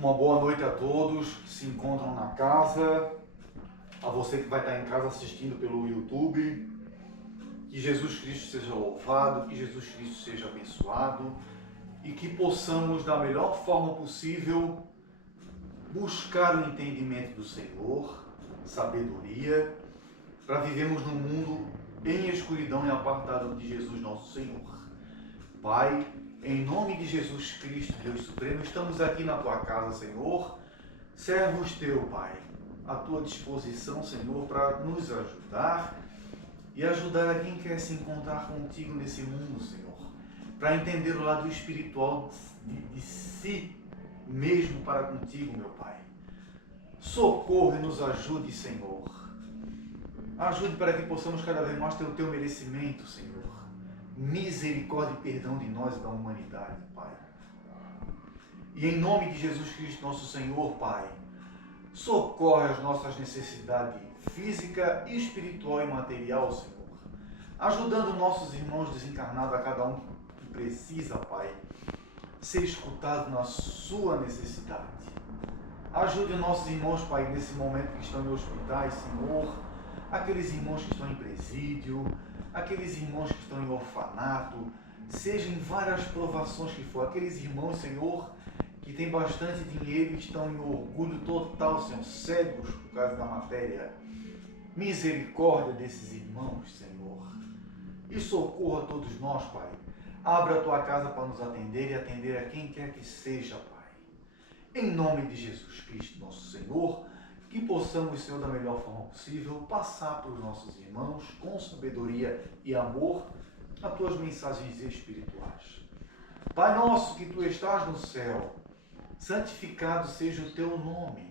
Uma boa noite a todos que se encontram na casa, a você que vai estar em casa assistindo pelo YouTube. Que Jesus Cristo seja louvado, que Jesus Cristo seja abençoado e que possamos, da melhor forma possível, buscar o entendimento do Senhor, sabedoria, para vivermos num mundo em escuridão e apartado de Jesus nosso Senhor. Pai, em nome de Jesus Cristo, Deus Supremo, estamos aqui na Tua casa, Senhor, servos Teu, Pai, à Tua disposição, Senhor, para nos ajudar e ajudar a quem quer se encontrar contigo nesse mundo, Senhor, para entender o lado espiritual de si mesmo para contigo, meu Pai. Socorre e nos ajude, Senhor. Ajude para que possamos cada vez mais ter o Teu merecimento, Senhor. Misericórdia e perdão de nós e da humanidade, Pai. E em nome de Jesus Cristo, nosso Senhor, Pai, socorre as nossas necessidades física, espiritual e material, Senhor. Ajudando nossos irmãos desencarnados, a cada um que precisa, Pai, ser escutado na sua necessidade. Ajude nossos irmãos, Pai, nesse momento que estão em hospitais, Senhor, aqueles irmãos que estão em presídio, aqueles irmãos que estão em orfanato, seja em várias provações que for, aqueles irmãos, Senhor, que têm bastante dinheiro e estão em orgulho total, Senhor, cegos por causa da matéria. Misericórdia desses irmãos, Senhor, e socorra todos nós, Pai. Abra a Tua casa para nos atender e atender a quem quer que seja, Pai. Em nome de Jesus Cristo, nosso Senhor, que possamos, Senhor, da melhor forma possível, passar para os nossos irmãos, com sabedoria e amor, as Tuas mensagens espirituais. Pai nosso, que Tu estás no céu, santificado seja o Teu nome.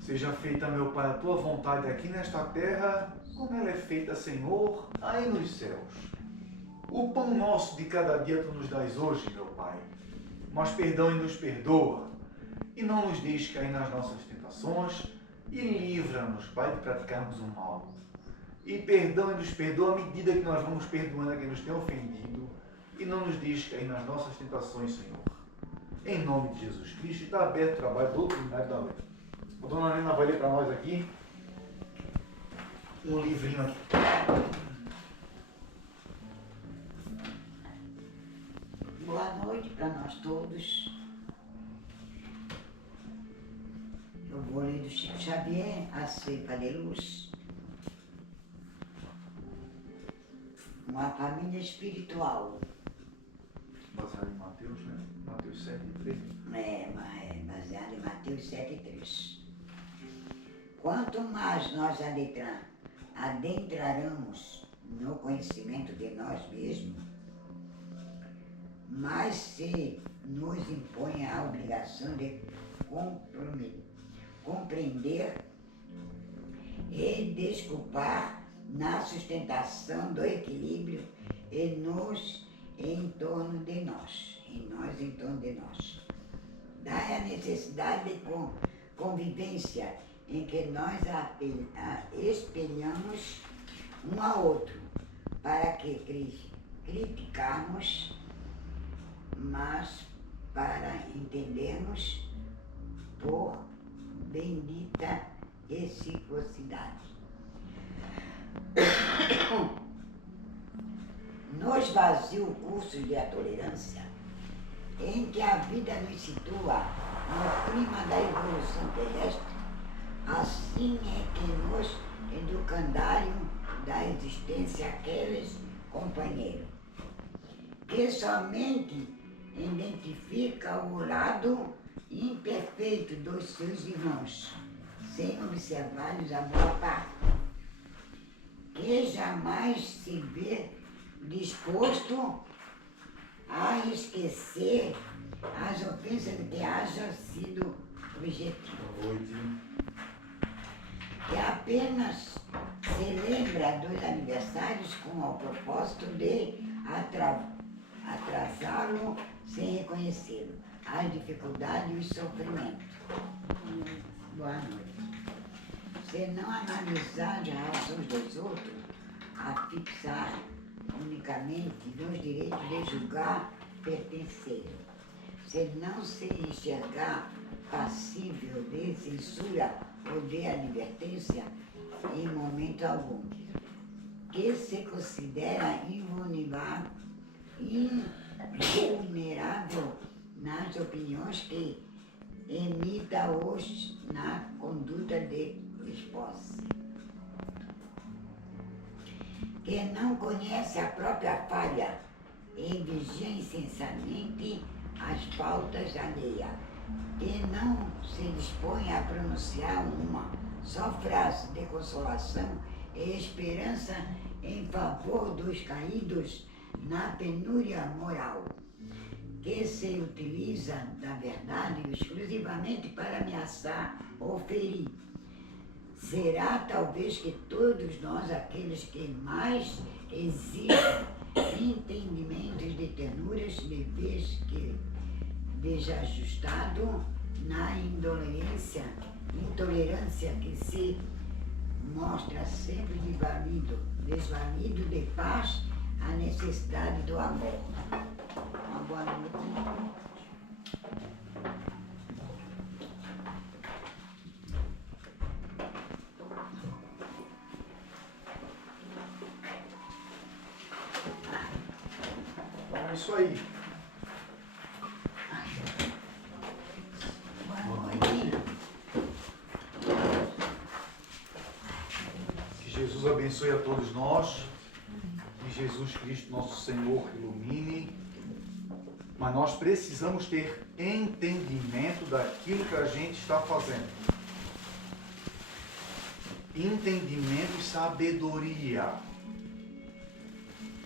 Seja feita, meu Pai, a Tua vontade aqui nesta terra, como ela é feita, Senhor, aí nos céus. O pão nosso de cada dia Tu nos dás hoje, meu Pai, mas perdão e nos perdoa. E não nos deixe cair nas nossas tentações e livra-nos, Pai, de praticarmos o mal. E perdão e nos perdoa à medida que nós vamos perdoando a quem nos tem ofendido e não nos deixe cair nas nossas tentações, Senhor. Em nome de Jesus Cristo, está aberto o trabalho do Doutrinário da Lei. A Dona Helena vai ler para nós aqui um livrinho aqui. Boa noite para nós todos. Eu vou ler do Chico Xavier, A Cepa de Luz. Uma família espiritual. Baseado em Mateus, né? Mateus 7:3. É baseado em Mateus 7:3. Quanto mais nós adentraremos no conhecimento de nós mesmos, mais se nos impõe a obrigação de compreender e desculpar na sustentação do equilíbrio em torno de nós. Daí a necessidade de convivência em que nós espelhamos um ao outro, para que criticarmos, mas para entendermos por bendita reciprocidade. Nos vazios cursos de tolerância, em que a vida nos situa no clima da evolução terrestre, assim é que nos educandário da existência aqueles companheiros, que somente identifica o lado imperfeito dos seus irmãos, sem observar-lhes a boa parte, que jamais se vê disposto a esquecer as ofensas de que haja sido objetivo. Que apenas se lembra dos aniversários com o propósito de atrasá-lo sem reconhecê-lo, as dificuldades e os sofrimentos. Boa noite. Se não analisar as reações dos outros, a fixar unicamente nos direitos de julgar pertencer, se não se enxergar passível de censura ou de advertência em momento algum, que se considera invulnerável nas opiniões que emita hoje na conduta de esposa, que não conhece a própria falha e vigia incessantemente as pautas alheias, que não se dispõe a pronunciar uma só frase de consolação e esperança em favor dos caídos na penúria moral, que se utiliza da verdade exclusivamente para ameaçar ou ferir. Será talvez que todos nós, aqueles que mais exigem entendimentos de ternuras, de vez que desajustado na intolerância que se mostra sempre desvalido de paz, a necessidade do amor. Uma boa noite. É isso aí. Boa noite. Que Jesus abençoe a todos nós. Que Jesus Cristo, nosso Senhor, ilumine. Mas nós precisamos ter entendimento daquilo que a gente está fazendo. Entendimento e sabedoria.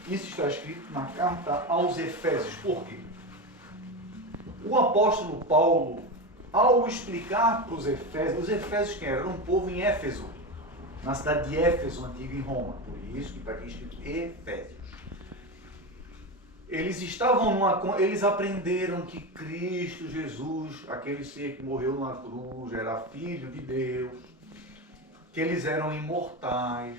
Isso está escrito na carta aos Efésios. Por quê? O apóstolo Paulo, ao explicar para os Efésios quem era? Era um povo em Éfeso, na cidade de Éfeso, antiga em Roma. Por isso que está aqui escrito Efésios. Eles aprenderam que Cristo Jesus, aquele ser que morreu na cruz, era filho de Deus, que eles eram imortais,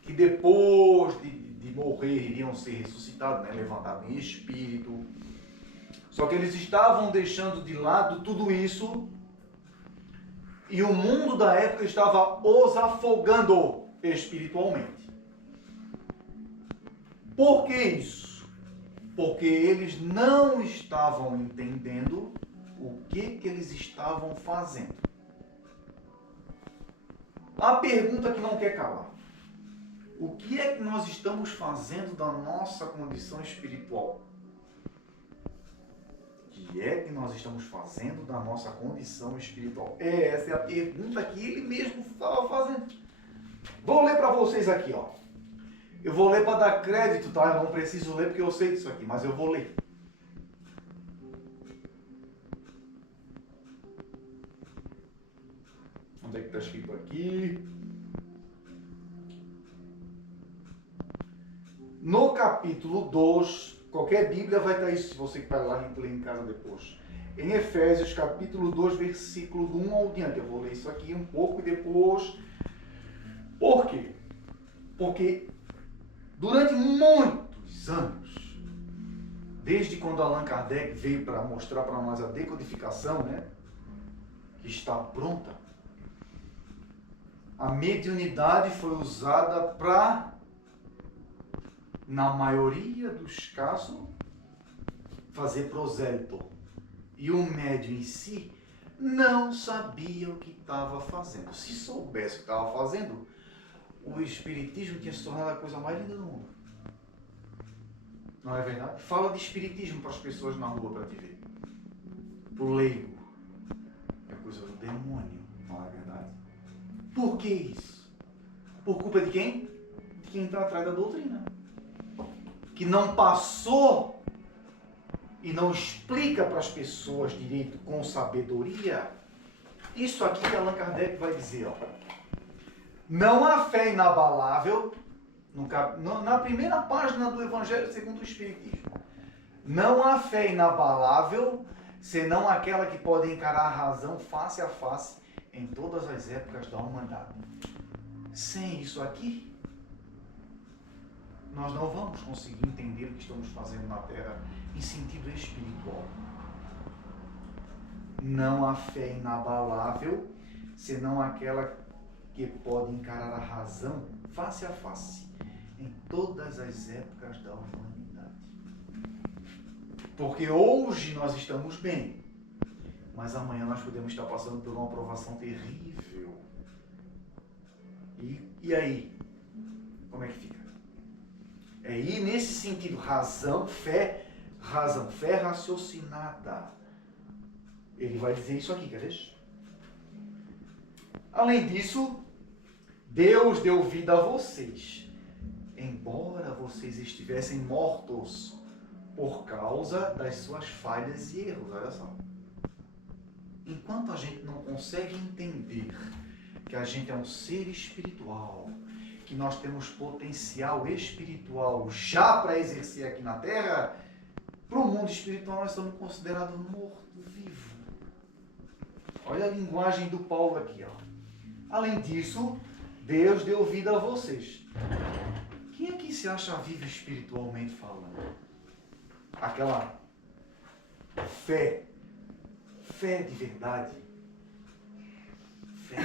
que depois de morrer iriam ser ressuscitados, né? Levantados em espírito. Só que eles estavam deixando de lado tudo isso e o mundo da época estava os afogando espiritualmente. Por que isso? Porque eles não estavam entendendo o que eles estavam fazendo. A pergunta que não quer calar. O que é que nós estamos fazendo da nossa condição espiritual? O que é que nós estamos fazendo da nossa condição espiritual? Essa é a pergunta que ele mesmo estava fazendo. Vou ler para vocês aqui, ó. Eu vou ler para dar crédito, tá? Eu não preciso ler porque eu sei disso aqui, mas eu vou ler. Onde é que está escrito aqui? No capítulo 2, qualquer Bíblia vai estar isso, se você vai lá e ler em casa depois. Em Efésios, capítulo 2, versículo do 1 ao diante. Eu vou ler isso aqui um pouco e depois... Por quê? Porque durante muitos anos, desde quando Allan Kardec veio para mostrar para nós a decodificação, né, que está pronta, a mediunidade foi usada para, na maioria dos casos, fazer prosélito. E o médium em si não sabia o que estava fazendo. Se soubesse o que estava fazendo, o espiritismo tinha se tornado a coisa mais linda do mundo. Não é verdade? Fala de espiritismo para as pessoas na rua para te ver. Para o leigo. É coisa do demônio, não é verdade? Por que isso? Por culpa de quem? De quem está atrás da doutrina. Que não passou e não explica para as pessoas direito com sabedoria. Isso aqui que Allan Kardec vai dizer, ó. Não há fé inabalável, na primeira página do Evangelho segundo o Espiritismo. Não há fé inabalável, senão aquela que pode encarar a razão face a face em todas as épocas da humanidade. Sem isso aqui, nós não vamos conseguir entender o que estamos fazendo na Terra em sentido espiritual. Não há fé inabalável, senão aquela que pode encarar a razão face a face em todas as épocas da humanidade. Porque hoje nós estamos bem, mas amanhã nós podemos estar passando por uma provação terrível. E aí? Como é que fica? É ir nesse sentido, razão, fé raciocinada. Ele vai dizer isso aqui, quer ver? Além disso, Deus deu vida a vocês, embora vocês estivessem mortos por causa das suas falhas e erros. Olha só. Enquanto a gente não consegue entender que a gente é um ser espiritual, que nós temos potencial espiritual já para exercer aqui na Terra, para o mundo espiritual nós somos considerados morto-vivo. Olha a linguagem do Paulo aqui, ó. Além disso, Deus deu vida a vocês. Quem aqui se acha vivo espiritualmente falando? Aquela fé de verdade, fé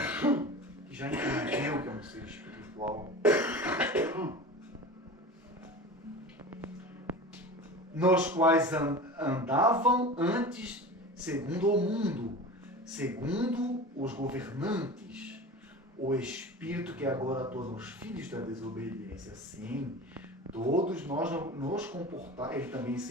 que já entendeu que é um ser espiritual, nos quais andavam antes segundo o mundo, segundo os governantes, o espírito que agora atua nos filhos da desobediência. Sim, todos nós nos comportamos, ele também se